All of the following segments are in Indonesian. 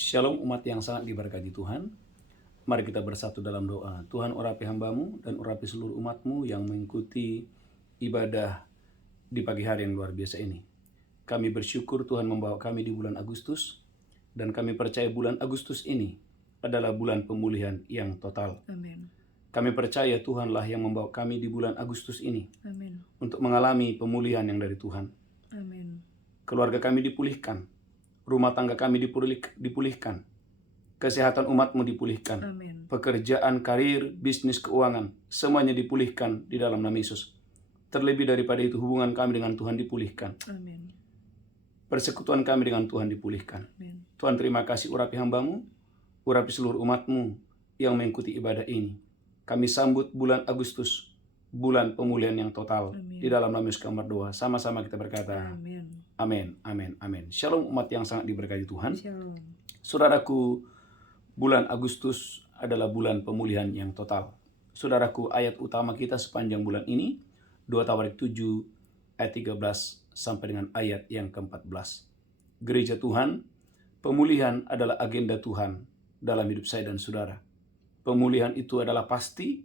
Shalom umat yang sangat diberkati Tuhan. Mari kita bersatu dalam doa. Tuhan, urapi hamba-Mu dan urapi seluruh umat-Mu yang mengikuti ibadah di pagi hari yang luar biasa ini. Kami bersyukur Tuhan membawa kami di bulan Agustus, dan kami percaya bulan Agustus ini adalah bulan pemulihan yang total. Amin. Kami percaya Tuhanlah yang membawa kami di bulan Agustus ini Amin. untuk mengalami pemulihan yang dari Tuhan. Amin. Keluarga kami dipulihkan, rumah tangga kami dipulihkan, kesehatan umat-Mu dipulihkan, Amin. pekerjaan, karir, bisnis, keuangan, semuanya dipulihkan di dalam nama Yesus. Terlebih daripada itu, hubungan kami dengan Tuhan dipulihkan. Amin. Persekutuan kami dengan Tuhan dipulihkan. Amin. Tuhan, terima kasih, urapi hamba-Mu, urapi seluruh umat-Mu yang mengikuti ibadah ini. Kami sambut bulan Agustus, bulan pemulihan yang total. Amin. Di dalam nama Yesus kami berdoa. Sama-sama kita berkata, Amin. amin, amin, amin. Shalom umat yang sangat diberkati Tuhan. Shalom. Saudaraku, bulan Agustus adalah bulan pemulihan yang total. Saudaraku, ayat utama kita sepanjang bulan ini, 2 Tawarik 7 ayat 13 sampai dengan ayat yang ke-14. Gereja Tuhan, pemulihan adalah agenda Tuhan dalam hidup saya dan saudara. Pemulihan itu adalah pasti,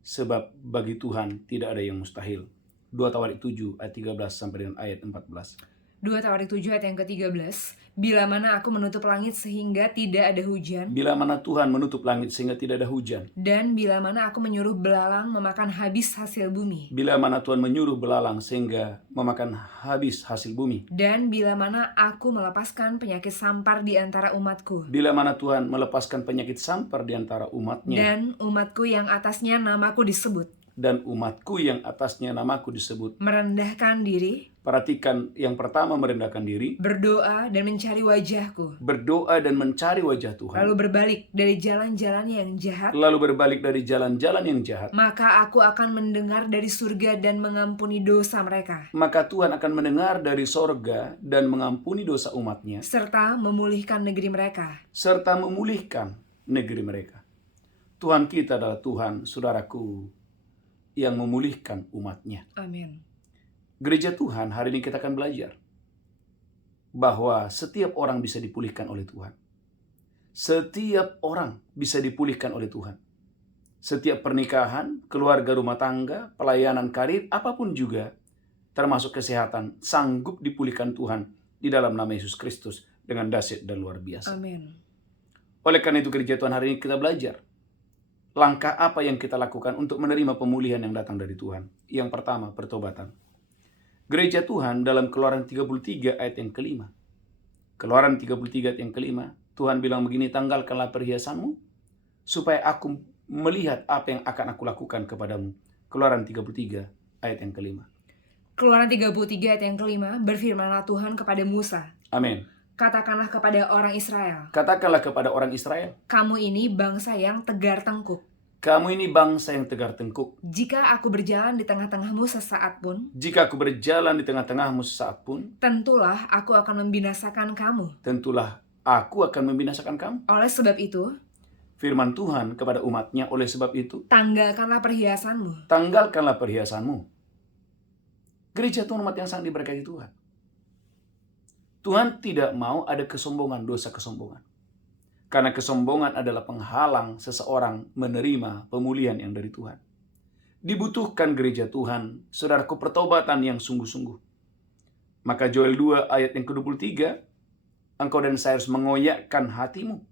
sebab bagi Tuhan tidak ada yang mustahil. 2 Tawarik 7 ayat 13 sampai dengan ayat 14. 2 Tawarik 7 ayat yang ke-13. Bila mana aku menutup langit sehingga tidak ada hujan, Bila mana Tuhan menutup langit sehingga tidak ada hujan, dan bila mana aku menyuruh belalang memakan habis hasil bumi, bila mana Tuhan menyuruh belalang sehingga memakan habis hasil bumi, dan bila mana aku melepaskan penyakit sampar di antara umatku, bila mana Tuhan melepaskan penyakit sampar di antara umatnya, dan umatku yang atasnya namaku disebut, dan umatku yang atasnya namaku disebut. merendahkan diri, Perhatikan, yang pertama merendahkan diri, berdoa dan mencari wajahku, berdoa dan mencari wajah lalu Tuhan, berbalik dari jalan-jalan yang jahat, lalu berbalik dari jalan-jalan yang jahat, maka aku akan mendengar dari surga dan mengampuni dosa mereka, maka Tuhan akan mendengar dari sorga dan mengampuni dosa umatnya, serta memulihkan negeri mereka. serta memulihkan negeri mereka. Tuhan kita adalah Tuhan, saudaraku, yang memulihkan umatnya. Amin. Gereja Tuhan, hari ini kita akan belajar bahwa setiap orang bisa dipulihkan oleh Tuhan. Setiap orang bisa dipulihkan oleh Tuhan. Setiap pernikahan, keluarga, rumah tangga, pelayanan, karir, apapun juga, termasuk kesehatan, sanggup dipulihkan Tuhan di dalam nama Yesus Kristus dengan dahsyat dan luar biasa. Amin. Oleh karena itu, gereja Tuhan, hari ini kita belajar langkah apa yang kita lakukan untuk menerima pemulihan yang datang dari Tuhan. Yang pertama, pertobatan. Gereja Tuhan dalam Keluaran 33 ayat yang kelima. Keluaran 33 ayat yang kelima, Tuhan bilang begini, tanggalkanlah perhiasanmu, supaya aku melihat apa yang akan aku lakukan kepadamu. Keluaran 33 ayat yang kelima. Keluaran 33 ayat yang kelima, berfirmanlah Tuhan kepada Musa, Amin. katakanlah kepada orang Israel, Katakanlah kepada orang Israel, kamu ini bangsa yang tegar tengkuk. kamu ini bangsa yang tegar tengkuk. Jika aku berjalan di tengah-tengahmu sesaat pun, Jika aku berjalan di tengah-tengahmu sesaat pun, tentulah aku akan membinasakan kamu. tentulah aku akan membinasakan kamu. Oleh sebab itu, Firman Tuhan kepada umatnya, oleh sebab itu, tanggalkanlah perhiasanmu. tanggalkanlah perhiasanmu. Gereja Tuhan, umat yang sangat diberkati Tuhan. Tuhan tidak mau ada kesombongan, dosa kesombongan. Karena kesombongan adalah penghalang seseorang menerima pemulihan yang dari Tuhan. Dibutuhkan gereja Tuhan, saudaraku, pertobatan yang sungguh-sungguh. Maka Joel 2 ayat yang ke-23, engkau dan saya harus mengoyakkan hatimu.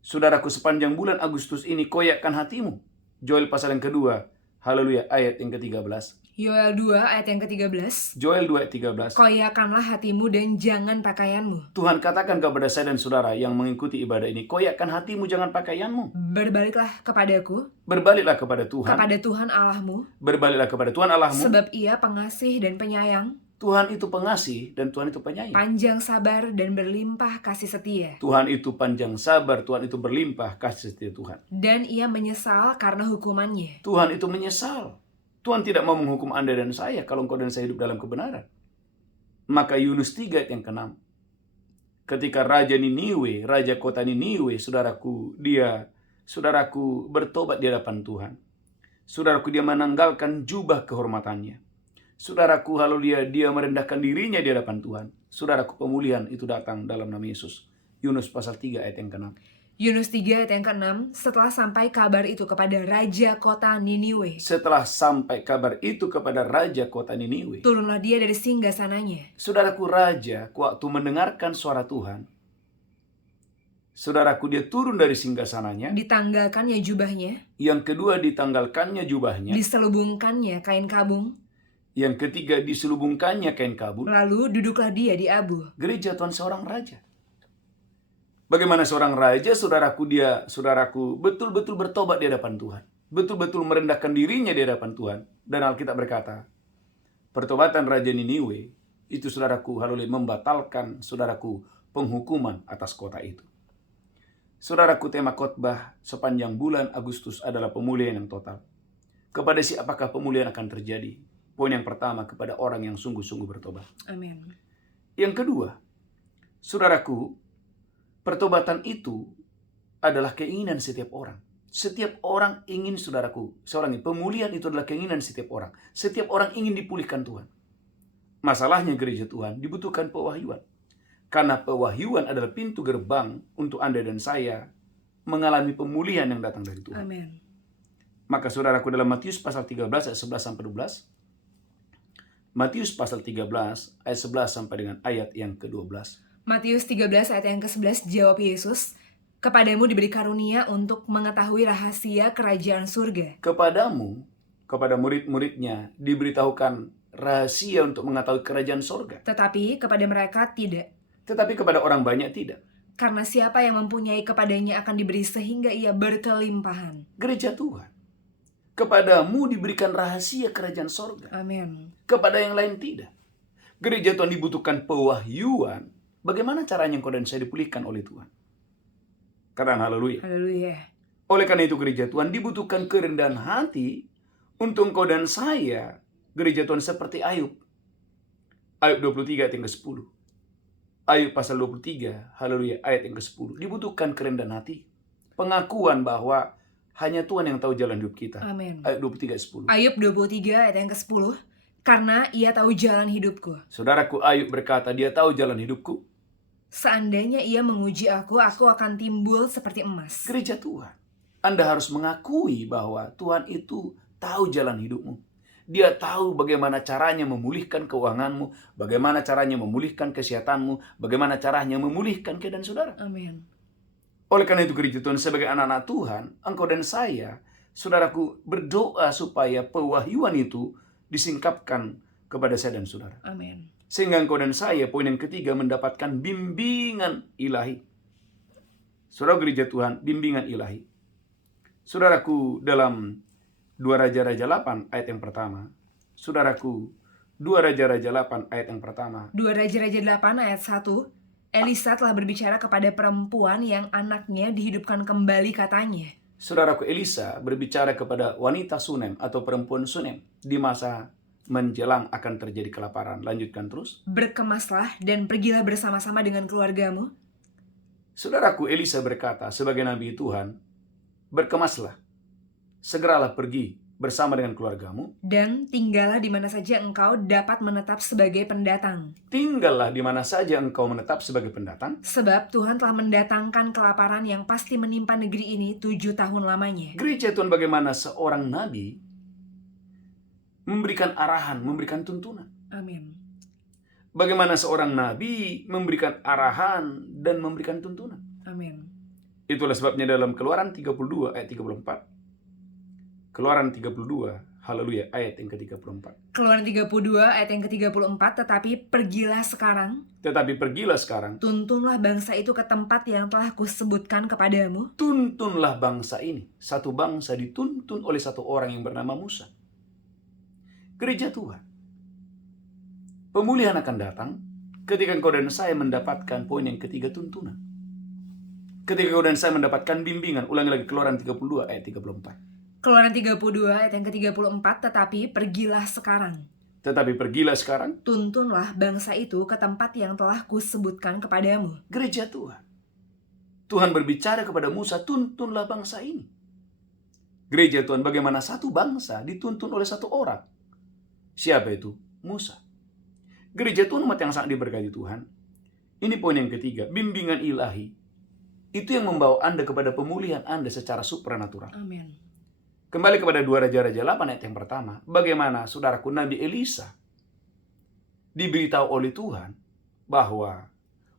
Saudaraku, sepanjang bulan Agustus ini, koyakkan hatimu. Joel pasal yang kedua, haleluya, ayat yang ke-13. Yoel 2 ayat yang ke-13, Joel 2 ayat 13. koyakkanlah hatimu dan jangan pakaianmu. Tuhan katakan kepada saya dan saudara yang mengikuti ibadah ini, koyakkan hatimu, jangan pakaianmu. Berbaliklah kepadaku, Berbaliklah kepada Tuhan. kepada Tuhan Allahmu, Berbaliklah kepada Tuhan Allahmu. sebab Ia pengasih dan penyayang, Tuhan itu pengasih dan Tuhan itu penyayang. panjang sabar dan berlimpah kasih setia. Tuhan itu panjang sabar, Tuhan itu berlimpah kasih setia Tuhan. Dan Ia menyesal karena hukumannya. Tuhan itu menyesal. Tuhan tidak mau menghukum Anda dan saya kalau engkau dan saya hidup dalam kebenaran. Maka Yunus 3 ayat yang ke-6. Ketika Raja Niniwe, Raja kota Niniwe, saudaraku bertobat di hadapan Tuhan. Saudaraku, dia menanggalkan jubah kehormatannya. Saudaraku, lalu dia merendahkan dirinya di hadapan Tuhan. Saudaraku, pemulihan itu datang dalam nama Yesus. Yunus pasal 3 ayat yang ke-6. Yunus 3 ayat yang ke-6, setelah sampai kabar itu kepada raja kota Niniwe, Setelah sampai kabar itu kepada raja kota Niniwe, turunlah dia dari singgasananya. saudaraku, raja waktu mendengarkan suara Tuhan, saudaraku, dia turun dari singgasananya. Ditanggalkannya jubahnya, Yang kedua, ditanggalkannya jubahnya. diselubungkannya kain kabung, Yang ketiga, diselubungkannya kain kabung. lalu duduklah dia di abu. Gereja Tuhan seorang raja. Bagaimana seorang raja, saudaraku, betul-betul bertobat di hadapan Tuhan. Betul-betul merendahkan dirinya di hadapan Tuhan. Dan Alkitab berkata, pertobatan Raja Niniwe, itu saudaraku, haleluya, membatalkan, saudaraku, penghukuman atas kota itu. Saudaraku, tema khotbah sepanjang bulan Agustus adalah pemulihan yang total. Kepada siapakah pemulihan akan terjadi? Poin yang pertama, kepada orang yang sungguh-sungguh bertobat. Amin. Yang kedua, saudaraku, pertobatan itu adalah keinginan setiap orang. Setiap orang ingin, saudaraku, pemulihan itu adalah keinginan setiap orang. Setiap orang ingin dipulihkan Tuhan. Masalahnya gereja Tuhan dibutuhkan pewahyuan. Karena pewahyuan adalah pintu gerbang untuk Anda dan saya mengalami pemulihan yang datang dari Tuhan. Amin. Maka saudaraku, dalam Matius pasal 13 ayat 11 sampai 12. Matius pasal 13 ayat 11 sampai dengan ayat yang ke-12. Matius 13 ayat yang ke-11, jawab Yesus, kepadamu diberi karunia untuk mengetahui rahasia kerajaan surga. Kepadamu, kepada murid-muridnya, diberitahukan rahasia untuk mengetahui kerajaan surga. Tetapi kepada mereka tidak. Tetapi kepada orang banyak tidak. Karena siapa yang mempunyai kepadanya akan diberi sehingga ia berkelimpahan. Gereja Tuhan, kepadamu diberikan rahasia kerajaan surga. Amin. Kepada yang lain tidak. Gereja Tuhan dibutuhkan pewahyuan. Bagaimana caranya engkau dan saya dipulihkan oleh Tuhan? Katakan haleluya. Haleluya. Oleh karena itu gereja Tuhan dibutuhkan kerendahan hati untuk engkau dan saya, gereja Tuhan, seperti Ayub. Ayub 23 ayat yang ke-10. Ayub pasal 23, haleluya, ayat yang ke-10. Dibutuhkan kerendahan hati. Pengakuan bahwa hanya Tuhan yang tahu jalan hidup kita. Amin. Ayub 23 ayat 10. Ayub 23 ayat yang ke-10, karena ia tahu jalan hidupku. Saudaraku, Ayub berkata, dia tahu jalan hidupku. Seandainya ia menguji aku akan timbul seperti emas. Gereja Tuhan, Anda harus mengakui bahwa Tuhan itu tahu jalan hidupmu. Dia tahu bagaimana caranya memulihkan keuanganmu, bagaimana caranya memulihkan kesehatanmu, bagaimana caranya memulihkan keadaan saudara. Amin. Oleh karena itu gereja Tuhan, sebagai anak-anak Tuhan, engkau dan saya, saudaraku, berdoa supaya pewahyuan itu disingkapkan kepada saya dan saudara. Amin. Sehingga engkau dan saya, poin yang ketiga, mendapatkan bimbingan ilahi. Saudara gereja Tuhan, bimbingan ilahi. Saudaraku, dalam 2 Raja-Raja 8 ayat yang pertama. Saudaraku, 2 Raja-Raja 8 ayat yang pertama. 2 Raja-Raja 8 ayat 1, Elisa telah berbicara kepada perempuan yang anaknya dihidupkan kembali katanya. Saudaraku, Elisa berbicara kepada wanita Sunem atau perempuan Sunem di masa menjelang akan terjadi kelaparan. Lanjutkan terus. Berkemaslah dan pergilah bersama-sama dengan keluargamu. Saudaraku, Elisa berkata sebagai nabi Tuhan, berkemaslah, segeralah pergi bersama dengan keluargamu. Dan tinggallah di mana saja engkau dapat menetap sebagai pendatang. Tinggallah di mana saja engkau menetap sebagai pendatang. Sebab Tuhan telah mendatangkan kelaparan yang pasti menimpa negeri ini 7 tahun lamanya. Gereja Tuhan, bagaimana seorang nabi memberikan arahan, memberikan tuntunan. Amin. Bagaimana seorang nabi memberikan arahan dan memberikan tuntunan. Amin. Itulah sebabnya dalam Keluaran 32 ayat 34. Keluaran 32, haleluya, ayat yang ke-34. Keluaran 32 ayat yang ke-34, tetapi pergilah sekarang, tuntunlah bangsa itu ke tempat yang telah kusebutkan kepadamu. Tuntunlah bangsa ini. Satu bangsa dituntun oleh satu orang yang bernama Musa. Gereja Tuhan, pemulihan akan datang ketika engkau dan saya mendapatkan poin yang ketiga, tuntunan. Ketika engkau dan saya mendapatkan bimbingan. Ulangi lagi, Keluaran 32 ayat 34. Keluaran 32 ayat yang ke-34, tetapi pergilah sekarang, tuntunlah bangsa itu ke tempat yang telah kusebutkan kepadamu. Gereja Tuhan, Tuhan berbicara kepada Musa, tuntunlah bangsa ini. Gereja Tuhan, bagaimana satu bangsa dituntun oleh satu orang. Siapa itu? Musa. Gereja Tuhan, umat yang sangat diberkati Tuhan, Ini poin yang ketiga, bimbingan ilahi. Itu yang membawa Anda kepada pemulihan Anda secara supranatural. Amin. Kembali kepada 2 Raja-Raja 8 ayat yang pertama. Bagaimana saudaraku Nabi Elisa diberitahu oleh Tuhan bahwa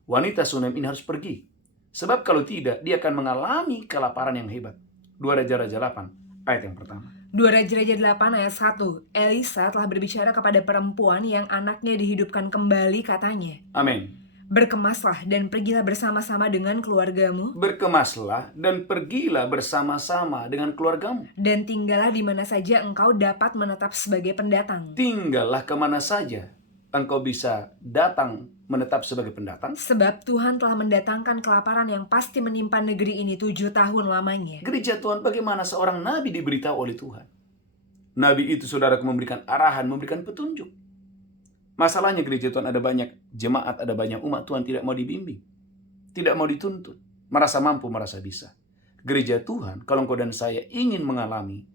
wanita Sunem ini harus pergi. Sebab kalau tidak, dia akan mengalami kelaparan yang hebat. 2 Raja-Raja 8 ayat yang pertama. 2 Raja-Raja 8 ayat 1. Elisa telah berbicara kepada perempuan yang anaknya dihidupkan kembali, katanya. Amin. Berkemaslah dan pergilah bersama-sama dengan keluargamu. Berkemaslah dan pergilah bersama-sama dengan keluargamu. Dan tinggallah di mana saja engkau dapat menetap sebagai pendatang. Tinggallah kemana saja engkau bisa datang menetap sebagai pendatang. Sebab Tuhan telah mendatangkan kelaparan yang pasti menimpa negeri ini 7 tahun lamanya. Gereja Tuhan, bagaimana seorang nabi diberitahu oleh Tuhan. Nabi itu saudaraku memberikan arahan, memberikan petunjuk. Masalahnya gereja Tuhan, ada banyak jemaat, ada banyak umat Tuhan tidak mau dibimbing. Tidak mau dituntut. Merasa mampu, merasa bisa. Gereja Tuhan, kalau engkau dan saya ingin mengalami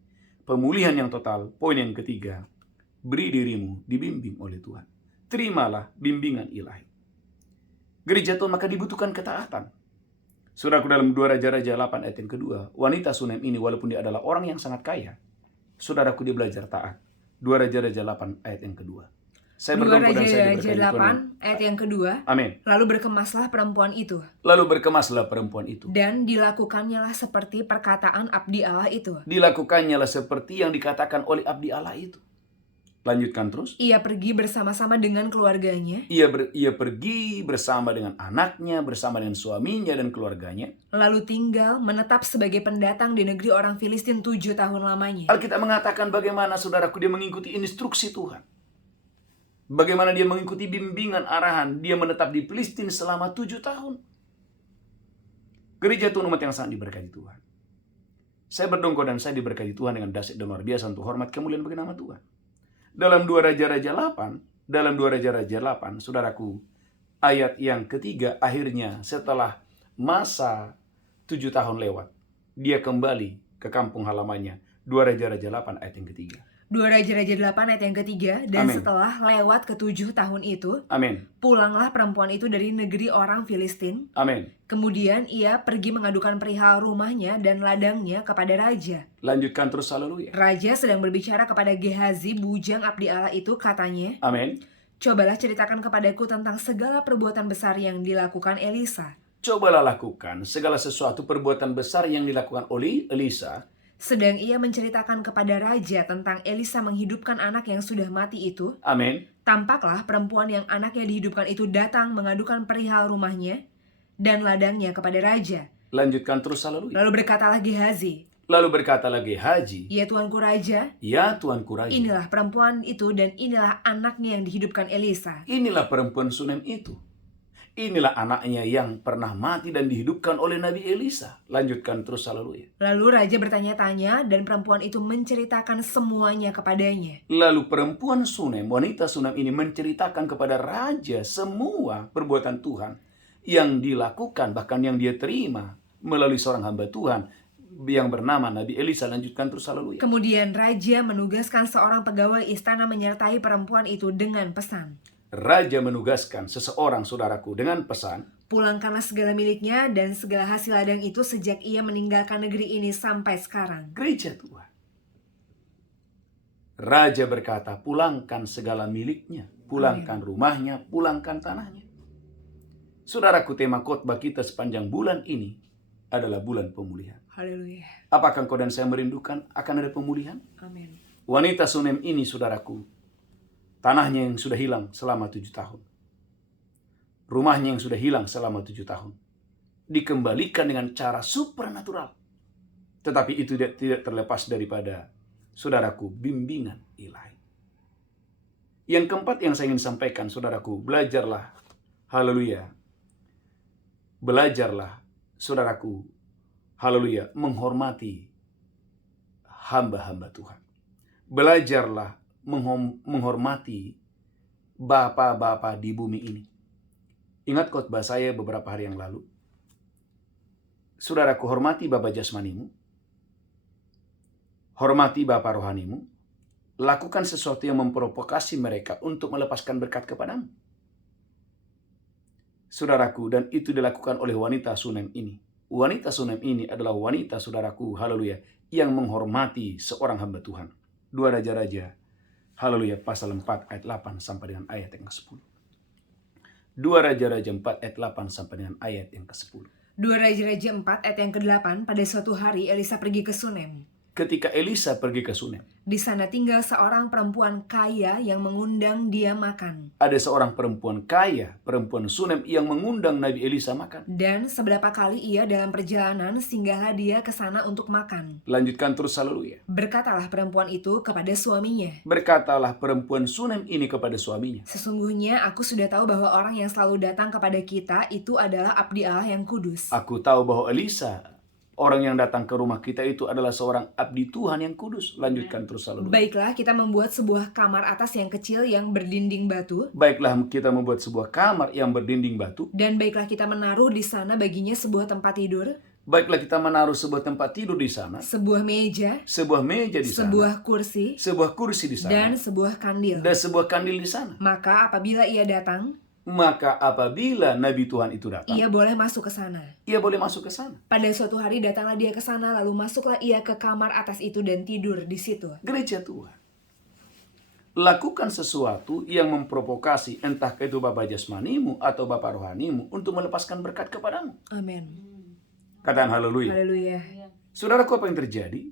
pemulihan yang total, poin yang ketiga, beri dirimu dibimbing oleh Tuhan. Terimalah bimbingan ilahi. Gereja Tuhan, maka dibutuhkan ketaatan. Saudaraku, dalam 2 Raja-Raja 8 ayat yang kedua, wanita Sunem ini walaupun dia adalah orang yang sangat kaya, saudaraku, dia belajar taat. 2 Raja-Raja 8 ayat yang kedua. 2 Raja-Raja 8 ayat yang kedua. Amin. Lalu berkemaslah perempuan itu. Lalu berkemaslah perempuan itu. Dan dilakukannya seperti perkataan abdi Allah itu. Dilakukannya seperti yang dikatakan oleh abdi Allah itu. Lanjutkan terus. Ia pergi bersama-sama dengan keluarganya. Ia pergi bersama dengan anaknya, bersama dengan suaminya dan keluarganya. Lalu tinggal menetap sebagai pendatang di negeri orang Filistin 7 tahun lamanya. Alkitab mengatakan bagaimana saudaraku dia mengikuti instruksi Tuhan. Bagaimana dia mengikuti bimbingan arahan. Dia menetap di Filistin selama 7 tahun. Gereja Tuhan, umat yang sangat diberkati Tuhan. Saya berdongko dan saya diberkati Tuhan dengan dahsyat dan luar biasa untuk hormat kemuliaan bagi nama Tuhan. Dalam 2 Raja-Raja 8, saudaraku, ayat yang ketiga, akhirnya setelah masa 7 tahun lewat, dia kembali ke kampung halamannya. 2 Raja-Raja 8 ayat yang ketiga. 2 Raja-Raja 8 ayat yang ketiga. Dan Amin. setelah lewat ke-7 tahun itu, Amin. pulanglah perempuan itu dari negeri orang Filistin. Amin. Kemudian ia pergi mengadukan perihal rumahnya dan ladangnya kepada raja. Lanjutkan terus, haleluya. Raja sedang berbicara kepada Gehazi, bujang abdi Allah itu, katanya, Amin. cobalah ceritakan kepadaku tentang segala perbuatan besar yang dilakukan Elisa. Cobalah lakukan segala sesuatu perbuatan besar yang dilakukan oleh Elisa. Sedang ia menceritakan kepada raja tentang Elisa menghidupkan anak yang sudah mati itu. Amin. Tampaklah perempuan yang anaknya dihidupkan itu datang mengadukan perihal rumahnya dan ladangnya kepada raja. Lanjutkan terus, haleluya. Lalu berkatalah Gehazi, Lalu berkata lagi Haji, ya tuanku raja, ya tuanku raja. inilah perempuan itu dan inilah anaknya yang dihidupkan Elisa. Inilah perempuan Sunem itu. Inilah anaknya yang pernah mati dan dihidupkan oleh Nabi Elisa. Lanjutkan terus, haleluya. Lalu raja bertanya-tanya dan perempuan itu menceritakan semuanya kepadanya. Lalu perempuan Sunem, wanita Sunem ini menceritakan kepada raja semua perbuatan Tuhan yang dilakukan, bahkan yang dia terima melalui seorang hamba Tuhan yang bernama Nabi Elisa. Lanjutkan terus, haleluya. Kemudian raja menugaskan seorang pegawai istana menyertai perempuan itu dengan pesan. Raja menugaskan seseorang, saudaraku, dengan pesan, pulangkanlah segala miliknya dan segala hasil ladang itu sejak ia meninggalkan negeri ini sampai sekarang. Gereja Tuhan. Raja berkata, pulangkan segala miliknya, pulangkan rumahnya, pulangkan tanahnya. Saudaraku, tema khotbah kita sepanjang bulan ini adalah bulan pemulihan. Haleluya. Apakah engkau dan saya merindukan akan ada pemulihan? Amin. Wanita Sunem ini, saudaraku, tanahnya yang sudah hilang selama 7 tahun. Rumahnya yang sudah hilang selama 7 tahun. Dikembalikan dengan cara supernatural. Tetapi itu tidak terlepas daripada, saudaraku, bimbingan ilahi. Yang keempat yang saya ingin sampaikan, saudaraku, belajarlah, haleluya. Belajarlah, saudaraku, haleluya, menghormati hamba-hamba Tuhan. Belajarlah menghormati bapak-bapak di bumi ini. Ingat khotbah saya beberapa hari yang lalu. Saudaraku, hormati bapak jasmanimu. Hormati bapak rohanimu. Lakukan sesuatu yang memprovokasi mereka untuk melepaskan berkat kepadamu. Saudaraku, dan itu dilakukan oleh wanita Sunem ini. Wanita Sunem ini adalah wanita, saudaraku, haleluya, yang menghormati seorang hamba Tuhan. 2 Raja-Raja, haleluya, pasal 4 ayat 8 sampai dengan ayat yang ke-10. 2 Raja-Raja 4 ayat 8 sampai dengan ayat yang ke-10. 2 Raja-Raja 4 ayat yang ke-8, pada suatu hari Elisa pergi ke Sunem. Ketika Elisa pergi ke Sunem, Di sana tinggal seorang perempuan kaya yang mengundang dia makan. ada seorang perempuan kaya, perempuan Sunem, yang mengundang Nabi Elisa makan. Dan seberapa kali ia dalam perjalanan singgahlah dia ke sana untuk makan. Lanjutkan terus, haleluya. Berkatalah perempuan itu kepada suaminya, Berkatalah perempuan Sunem ini kepada suaminya, sesungguhnya aku sudah tahu bahwa orang yang selalu datang kepada kita itu adalah abdi Allah yang kudus. aku tahu bahwa Elisa, orang yang datang ke rumah kita itu adalah seorang abdi Tuhan yang kudus. Lanjutkan terus, haleluya. Baiklah, kita membuat sebuah kamar atas yang kecil yang berdinding batu. Baiklah, kita membuat sebuah kamar yang berdinding batu. Dan baiklah kita menaruh di sana baginya sebuah tempat tidur, Baiklah, kita menaruh sebuah tempat tidur di sana, sebuah meja, sebuah meja di sana, sebuah kursi, sebuah kursi di sana, dan sebuah kandil. dan sebuah kandil di sana. Maka apabila ia datang, Maka apabila Nabi Tuhan itu datang, ia boleh masuk ke sana. ia boleh masuk ke sana. Pada suatu hari datanglah dia ke sana, lalu masuklah ia ke kamar atas itu dan tidur di situ. Gereja Tuhan, lakukan sesuatu yang memprovokasi entah itu Bapa jasmanimu atau Bapa rohanimu untuk melepaskan berkat kepadamu. Amin. Katakan haleluya. Haleluya. Saudaraku, apa yang terjadi?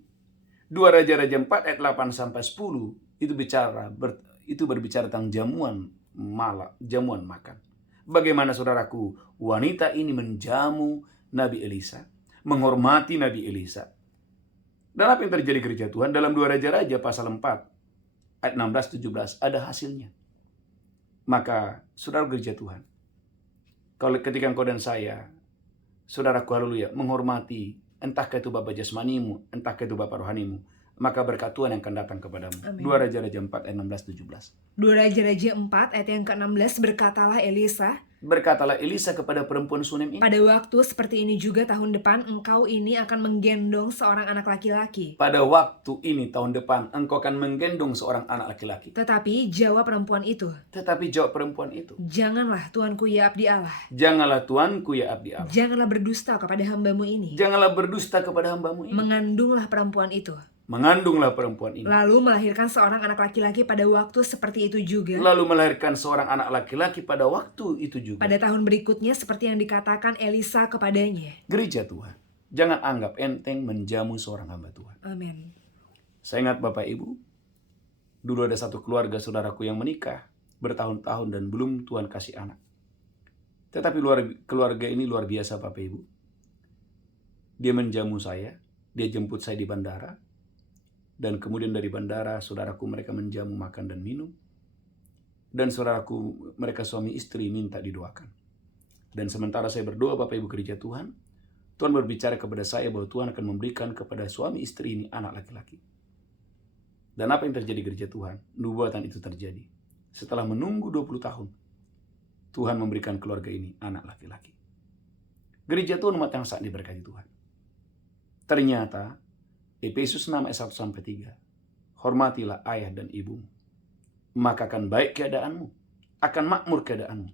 2 Raja-Raja 4 ayat 8 sampai 10 itu berbicara tentang jamuan makan. Bagaimana, saudaraku, wanita ini menjamu Nabi Elisa, menghormati Nabi Elisa. Dan apa yang terjadi, gereja Tuhan? Dalam 2 Raja-Raja pasal 4 ayat 16-17 ada hasilnya. Maka saudara gereja Tuhan, kalau ketika engkau dan saya, saudaraku, haleluya, menghormati entah itu Bapa jasmanimu, entah itu Bapa rohanimu, maka berkat Tuhan yang akan datang kepadamu. Amin. 2 Raja-Raja 4 ayat 16-17. 2 Raja-Raja 4 ayat yang ke-16, Berkatalah Elisa kepada perempuan Sunem ini, pada waktu seperti ini juga tahun depan engkau ini akan menggendong seorang anak laki-laki. pada waktu ini tahun depan engkau akan menggendong seorang anak laki-laki. Tetapi jawab perempuan itu, Tetapi jawab perempuan itu, janganlah tuanku ya abdi Allah, janganlah tuanku ya abdi Allah, janganlah berdusta kepada hambamu ini. janganlah berdusta kepada hambamu ini. Mengandunglah perempuan itu, Mengandunglah perempuan ini, lalu melahirkan seorang anak laki-laki pada waktu seperti itu juga. lalu melahirkan seorang anak laki-laki pada waktu itu juga. Pada tahun berikutnya seperti yang dikatakan Elisa kepadanya. Gereja Tuhan, jangan anggap enteng menjamu seorang hamba Tuhan. Amin. Saya ingat Bapak Ibu, dulu ada satu keluarga saudaraku yang menikah bertahun-tahun dan belum Tuhan kasih anak. Tetapi keluarga ini luar biasa, Bapak Ibu. Dia menjamu saya, dia jemput saya di bandara, dan kemudian dari bandara, saudaraku, mereka menjamu makan dan minum. Dan saudaraku, mereka suami istri minta didoakan. Dan sementara saya berdoa, Bapak Ibu gereja Tuhan, Tuhan berbicara kepada saya bahwa Tuhan akan memberikan kepada suami istri ini anak laki-laki. Dan apa yang terjadi, gereja Tuhan? Nubuatan itu terjadi. Setelah menunggu 20 tahun, Tuhan memberikan keluarga ini anak laki-laki. Gereja Tuhan, umat yang sangat diberkati Tuhan. Ternyata, Efesus 6 ayat 1-3, hormatilah ayah dan ibumu, maka akan baik keadaanmu, akan makmur keadaanmu.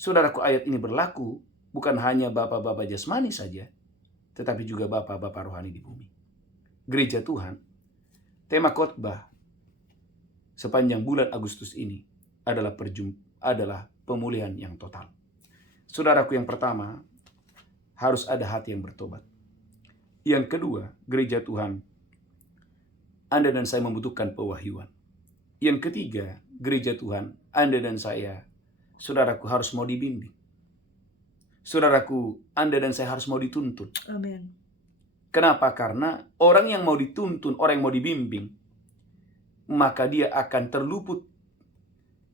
Saudaraku, ayat ini berlaku bukan hanya bapak-bapak jasmani saja, tetapi juga bapak-bapak rohani di bumi. Gereja Tuhan, tema khotbah sepanjang bulan Agustus ini adalah pemulihan yang total. Saudaraku, yang pertama, harus ada hati yang bertobat. Yang kedua, gereja Tuhan, Anda dan saya membutuhkan pewahyuan. Yang ketiga, gereja Tuhan, Anda dan saya, saudaraku, harus mau dibimbing. Saudaraku, Anda dan saya harus mau dituntun. Amin. Kenapa? Karena orang yang mau dituntun, orang yang mau dibimbing, maka dia akan terluput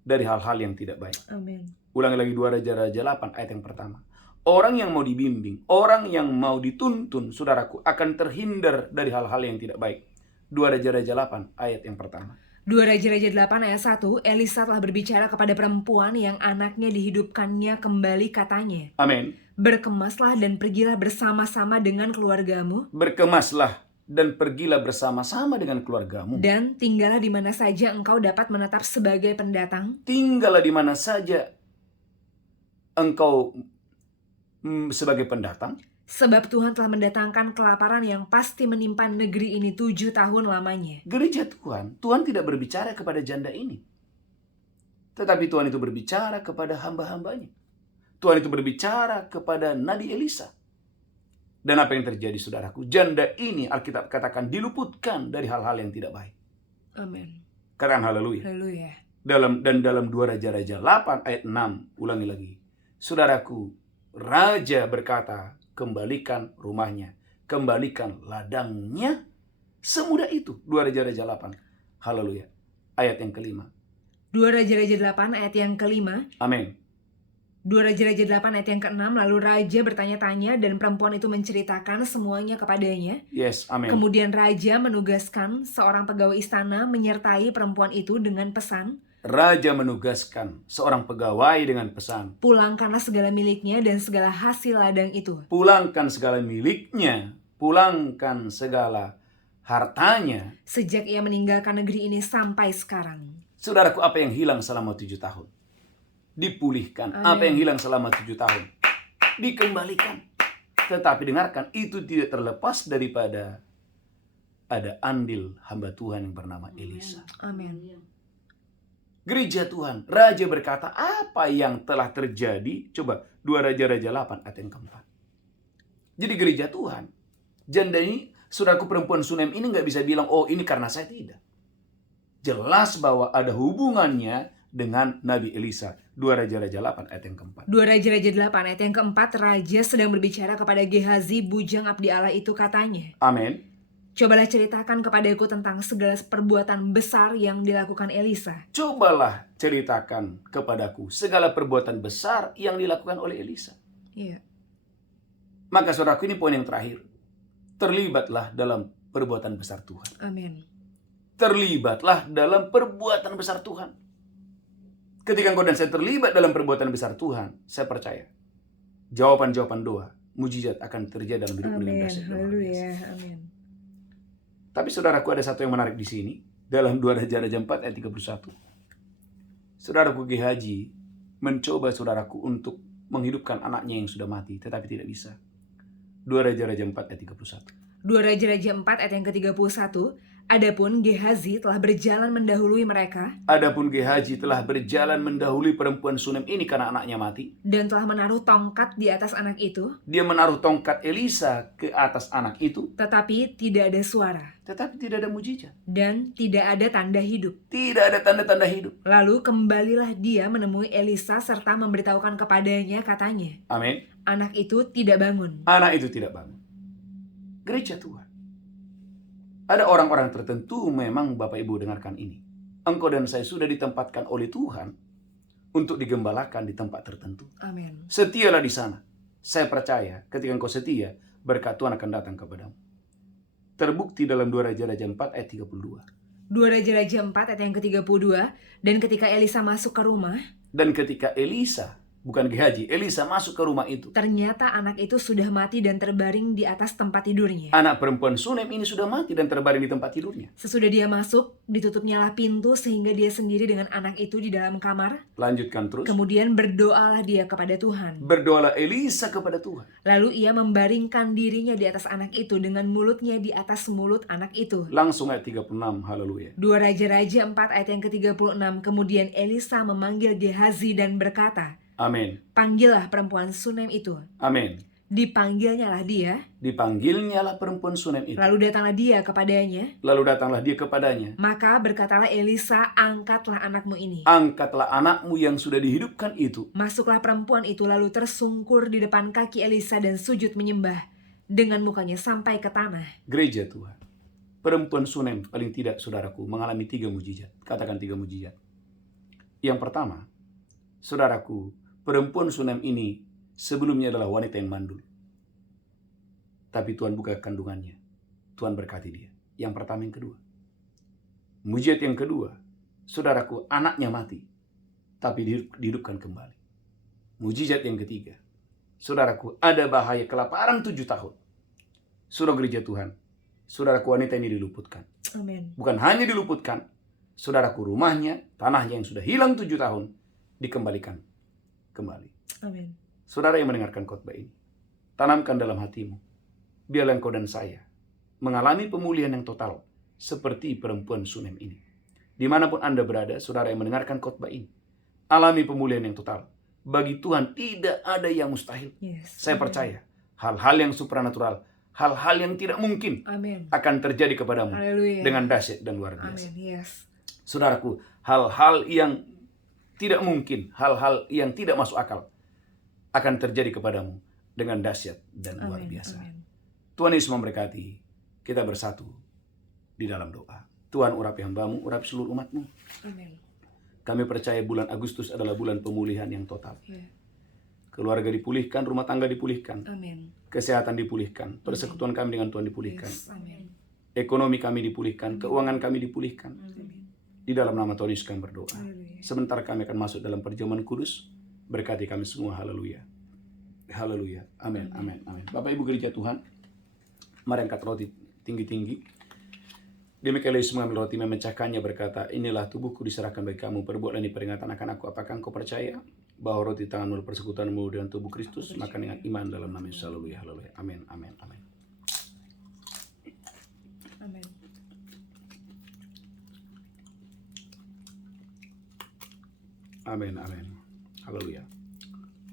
dari hal-hal yang tidak baik. Amin. Ulangi lagi 2 Raja-Raja 8 ayat yang pertama. Orang yang mau dibimbing, orang yang mau dituntun, saudaraku, akan terhindar dari hal-hal yang tidak baik. 2 Raja-Raja 8 ayat yang pertama. 2 Raja-Raja 8 ayat 1, Elisa telah berbicara kepada perempuan yang anaknya dihidupkannya kembali, katanya, Amin. berkemaslah dan pergilah bersama-sama dengan keluargamu, Berkemaslah dan pergilah bersama-sama dengan keluargamu. dan tinggallah di mana saja engkau dapat menetap sebagai pendatang, Tinggallah di mana saja engkau sebagai pendatang. Sebab Tuhan telah mendatangkan kelaparan yang pasti menimpa negeri ini 7 tahun lamanya. Gereja Tuhan, Tuhan tidak berbicara kepada janda ini. Tetapi Tuhan itu berbicara kepada hamba-hambanya. Tuhan itu berbicara kepada Nabi Elisa. Dan apa yang terjadi, saudaraku? Janda ini Alkitab katakan diluputkan dari hal-hal yang tidak baik. Amin. Katakan haleluya. Haleluya. Dalam 2 Raja-Raja 8 ayat 6, ulangi lagi. Saudaraku, raja berkata, kembalikan rumahnya, kembalikan ladangnya. Semudah itu. 2 Raja-Raja 8. Haleluya. Ayat yang kelima. 2 Raja-Raja 8 ayat yang kelima. Amin. 2 Raja-Raja 8 ayat yang ke-6. Lalu raja bertanya-tanya dan perempuan itu menceritakan semuanya kepadanya. Yes, amin. Kemudian raja menugaskan seorang pegawai istana menyertai perempuan itu dengan pesan. Raja menugaskan seorang pegawai dengan pesan. Pulangkanlah segala miliknya dan segala hasil ladang itu. Pulangkan segala miliknya, pulangkan segala hartanya. Sejak ia meninggalkan negeri ini sampai sekarang. Saudaraku, apa yang hilang selama 7 tahun? Dipulihkan. Amin. Apa yang hilang selama 7 tahun? Dikembalikan. Tetapi dengarkan, itu tidak terlepas daripada ada andil hamba Tuhan yang bernama Elisa. Amin. Gereja Tuhan, raja berkata, apa yang telah terjadi? Coba 2 Raja-Raja 8 ayat yang keempat. Jadi gereja Tuhan, janda ini, saudaraku perempuan Sunem ini nggak bisa bilang, oh ini karena saya, tidak. Jelas bahwa ada hubungannya dengan Nabi Elisa. 2 Raja-Raja 8 ayat yang keempat. 2 Raja-Raja 8 ayat yang keempat, raja sedang berbicara kepada Gehazi, bujang abdi Allah itu, katanya. Amin. Cobalah ceritakan kepadaku tentang segala perbuatan besar yang dilakukan Elisa. Cobalah ceritakan kepadaku segala perbuatan besar yang dilakukan oleh Elisa. Iya. Maka saudaraku, ini poin yang terakhir. Terlibatlah dalam perbuatan besar Tuhan. Amin. Terlibatlah dalam perbuatan besar Tuhan. Ketika engkau dan saya terlibat dalam perbuatan besar Tuhan, saya percaya jawaban-jawaban doa, mujizat akan terjadi dalam hidup Amin. dan Haleluya. Amin. Tapi saudaraku, ada satu yang menarik di sini. Dalam 2 Raja-Raja 4 ayat 31. Saudaraku, Gehazi mencoba saudaraku untuk menghidupkan anaknya yang sudah mati, tetapi tidak bisa. 2 Raja-Raja 4 ayat 31. 2 Raja-Raja 4 ayat yang ke-31. Adapun Gehazi telah berjalan mendahului mereka. Adapun Gehazi telah berjalan mendahului perempuan Sunem ini karena anaknya mati. Dan telah menaruh tongkat di atas anak itu. Dia menaruh tongkat Elisa ke atas anak itu. Tetapi tidak ada suara. Tetapi tidak ada mujizat. Dan tidak ada tanda hidup. Tidak ada tanda-tanda hidup. Lalu kembalilah dia menemui Elisa serta memberitahukan kepadanya, katanya. Amin. Anak itu tidak bangun. Anak itu tidak bangun. Gereja Tuhan. Ada orang-orang tertentu, memang Bapak Ibu dengarkan ini. Engkau dan saya sudah ditempatkan oleh Tuhan untuk digembalakan di tempat tertentu. Amin. Setialah di sana. Saya percaya ketika engkau setia, berkat Tuhan akan datang kepadamu. Terbukti dalam 2 Raja-Raja 4 ayat 32. 2 Raja-Raja 4 ayat yang ke-32. Dan ketika Elisa masuk ke rumah. Dan ketika Elisa, bukan Gehazi, Elisa masuk ke rumah itu. Ternyata anak itu sudah mati dan terbaring di atas tempat tidurnya. Anak perempuan Sunem ini sudah mati dan terbaring di tempat tidurnya. Sesudah dia masuk, ditutupnyalah pintu sehingga dia sendiri dengan anak itu di dalam kamar. Lanjutkan terus. Kemudian berdoalah dia kepada Tuhan. Berdoalah Elisa kepada Tuhan. Lalu ia membaringkan dirinya di atas anak itu dengan mulutnya di atas mulut anak itu. Langsung ayat 36, haleluya. 2 Raja-Raja 4 ayat yang ke-36. Kemudian Elisa memanggil Gehazi dan berkata, Amin. panggillah perempuan Sunem itu. Amin. Dipanggilnyalah dia. Dipanggilnyalah perempuan Sunem itu. Lalu datanglah dia kepadanya. Lalu datanglah dia kepadanya. Maka berkatalah Elisa, angkatlah anakmu ini. Angkatlah anakmu yang sudah dihidupkan itu. Masuklah perempuan itu lalu tersungkur di depan kaki Elisa dan sujud menyembah dengan mukanya sampai ke tanah. Gereja Tuhan. Perempuan Sunem paling tidak, saudaraku, mengalami 3 mujizat. Katakan 3 mujizat. Yang pertama, saudaraku, perempuan Sunem ini sebelumnya adalah wanita yang mandul. Tapi Tuhan buka kandungannya. Tuhan berkati dia. Yang pertama, yang kedua. Mujizat yang kedua, saudaraku, anaknya mati. Tapi dihidupkan kembali. Mujizat yang ketiga, saudaraku, ada bahaya kelaparan 7 tahun. Saudara gereja Tuhan, saudaraku, wanita ini diluputkan. Amin. Bukan hanya diluputkan, saudaraku, rumahnya, tanahnya yang sudah hilang 7 tahun, dikembalikan kembali. Amin. Saudara yang mendengarkan khotbah ini, tanamkan dalam hatimu, biarlah engkau dan saya mengalami pemulihan yang total seperti perempuan Sunem ini. Dimanapun Anda berada, saudara yang mendengarkan khotbah ini, alami pemulihan yang total. Bagi Tuhan tidak ada yang mustahil. Saya percaya hal-hal yang supranatural, hal-hal yang tidak mungkin akan terjadi kepadamu dengan dahsyat dan luar biasa. Saudaraku, hal-hal yang tidak mungkin, hal-hal yang tidak masuk akal akan terjadi kepadamu dengan dahsyat dan luar biasa. Tuhan Yesus memberkati. Kita bersatu di dalam doa. Tuhan, urapi hambamu, urapi seluruh umatmu. Kami percaya bulan Agustus adalah bulan pemulihan yang total. Keluarga dipulihkan, rumah tangga dipulihkan, kesehatan dipulihkan, persekutuan kami dengan Tuhan dipulihkan, ekonomi kami dipulihkan, keuangan kami dipulihkan. Di dalam nama Tuhan Yesus kami berdoa. Sebentar kami akan masuk dalam perjamuan kudus. Berkati kami semua, haleluya. Haleluya, amin, amin, amin. Bapak Ibu gereja Tuhan, mari angkat roti tinggi-tinggi. Demikian Yesus mengambil roti, memecahkannya, berkata, inilah tubuhku diserahkan bagi kamu, perbuatlah ini peringatan akan aku. Apakah engkau percaya bahwa roti tanganmu persekutuanmu dengan tubuh Kristus? Maka dengan iman dalam nama Yesus, haleluya, haleluya, amin, amin, amin. Amin. Amin, amin, haleluya.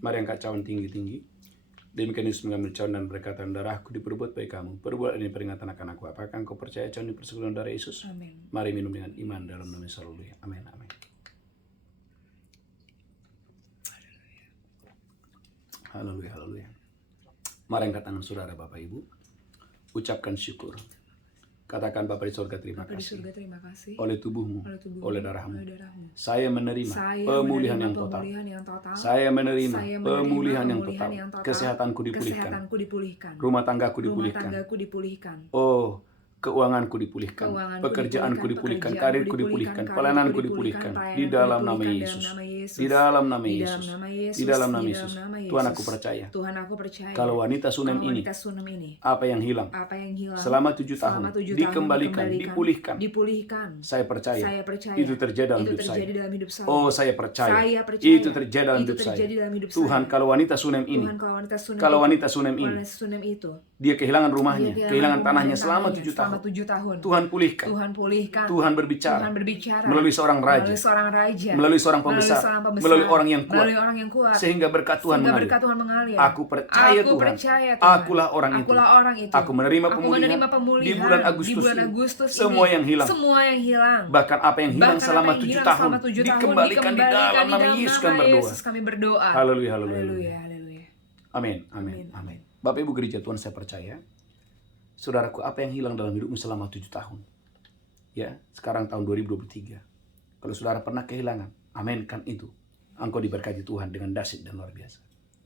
Mari angkat cawan tinggi-tinggi. Demikian Yesus mengambil cawan dan berkata, darahku diperbuat bagi kamu, perbuat ini peringatan akan aku. Apakah engkau percaya cawan ini persekutuan darah Yesus? Amin. Mari minum dengan iman dalam nama Yesus, haleluya, amin, amin. Haleluya, haleluya. Mari angkat tangan saudara Bapak Ibu, ucapkan syukur. Katakan, Bapa di surga, terima kasih. Oleh tubuhmu, oleh darahmu, saya menerima pemulihan yang total. Saya menerima pemulihan yang total. Kesehatanku dipulihkan. Rumah tanggaku dipulihkan. Oh, keuanganku dipulihkan. Pekerjaanku dipulihkan. Karirku dipulihkan. Pelayananku dipulihkan. Di dalam nama Yesus. Di dalam nama Yesus. Di dalam nama Yesus. Tuhan, aku percaya. Kalau wanita Sunem ini, apa yang hilang selama 7 tahun dikembalikan, dipulihkan. Saya percaya itu terjadi dalam hidup saya. Oh, saya percaya itu terjadi dalam hidup saya. Tuhan, kalau wanita Sunem ini, dia kehilangan rumahnya, kehilangan tanahnya selama 7 tahun. Tuhan pulihkan. Tuhan berbicara melalui seorang raja, melalui seorang pembesar, melalui orang yang kuat, sehingga berkat Tuhan mengalir. Aku percaya Tuhan, akulah orang itu. Aku menerima pemulihan di bulan Agustus ini. Semua yang hilang, bahkan apa yang hilang selama 7 tahun, dikembalikan di dalam nama Yesus kami berdoa. Haleluya, haleluya. Amin, amin, amin. Bapak Ibu gereja Tuhan, saya percaya, saudaraku, apa yang hilang dalam hidupmu selama 7 tahun? Ya, sekarang tahun 2023. Kalau saudara pernah kehilangan, aminkan itu. Engkau diberkati Tuhan dengan dahsyat dan luar biasa.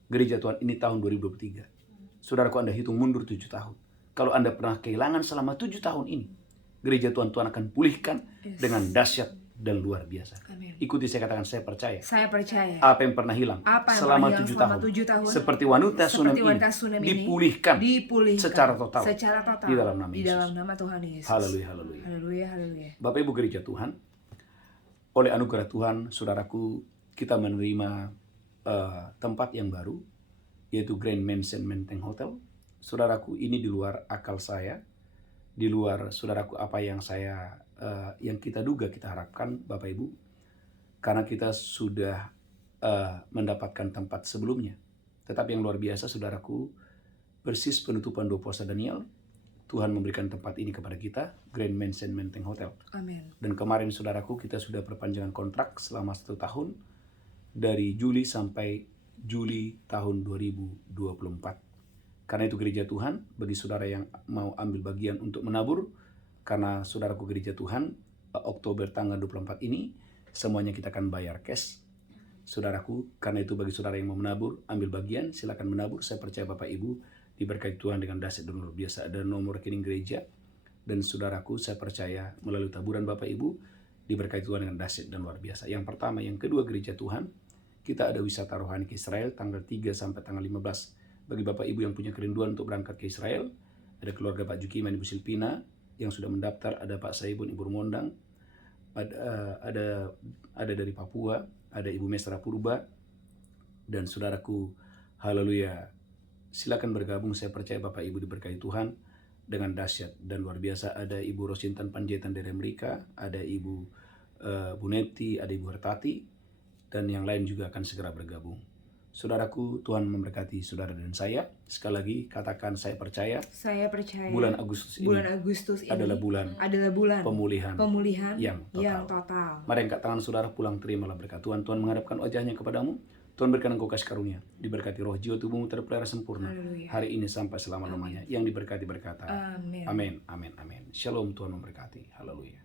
Gereja Tuhan, ini tahun 2023. Saudaraku, Anda hitung mundur 7 tahun. Kalau Anda pernah kehilangan selama 7 tahun ini, gereja Tuhan akan pulihkan dengan dahsyat dan luar biasa. Amin. Ikuti saya katakan, saya percaya. Saya percaya. Apa yang pernah hilang selama 7 tahun, seperti wanita Sunem ini, dipulihkan secara total di dalam nama Yesus. Tuhan Yesus. Haleluya, haleluya. Haleluya, haleluya. Bapak Ibu gereja Tuhan, oleh anugerah Tuhan, saudaraku, kita menerima tempat yang baru, yaitu Grand Mansion Menteng Hotel. Saudaraku, ini di luar akal saya, di luar saudaraku apa yang yang kita duga, kita harapkan Bapak Ibu, karena kita sudah mendapatkan tempat sebelumnya. Tetapi yang luar biasa, saudaraku, persis penutupan 2 puasa Daniel, Tuhan memberikan tempat ini kepada kita, Grand Mansion Menteng Hotel. Amin. Dan kemarin saudaraku, kita sudah perpanjangan kontrak selama 1 tahun, dari Juli sampai Juli tahun 2024. Karena itu gereja Tuhan, bagi saudara yang mau ambil bagian untuk menabur, karena saudaraku gereja Tuhan, Oktober tanggal 24 ini, semuanya kita akan bayar cash. Saudaraku, karena itu bagi saudara yang mau menabur, ambil bagian, silakan menabur. Saya percaya Bapak Ibu diberkati Tuhan dengan dahsyat dan luar biasa. Ada nomor rekening gereja, dan saudaraku, saya percaya melalui taburan Bapak Ibu diberkati Tuhan dengan dahsyat dan luar biasa. Yang pertama, yang kedua gereja Tuhan, kita ada wisata rohani ke Israel tanggal 3 sampai tanggal 15. Bagi Bapak Ibu yang punya kerinduan untuk berangkat ke Israel, ada keluarga Pak Jukiman, Ibu Silpina yang sudah mendaftar, ada Pak Saibun, Ibu Rumondang, ada dari Papua, ada Ibu Mesra Purba, Dan saudaraku, haleluya, silakan bergabung. Saya percaya Bapak Ibu diberkati Tuhan dengan dahsyat dan luar biasa. Ada Ibu Rosintan Panjaitan dari Amerika, ada Ibu Buneti, ada Ibu Hartati, dan yang lain juga akan segera bergabung. Saudaraku, Tuhan memberkati saudara dan saya. Sekali lagi katakan, saya percaya. Saya percaya. Bulan Agustus ini adalah bulan pemulihan yang total. Mari angkat tangan saudara, pulang terimalah berkat Tuhan. Tuhan menghadapkan wajahnya kepadamu. Tuhan berikan engkau kasih karunia. Diberkati roh, jiwa, tubuhmu terpelihara sempurna. Haleluya. Hari ini sampai selama-lamanya. Yang diberkati berkata. Amin. Amin. Amin. Amin. Shalom, Tuhan memberkati. Haleluya.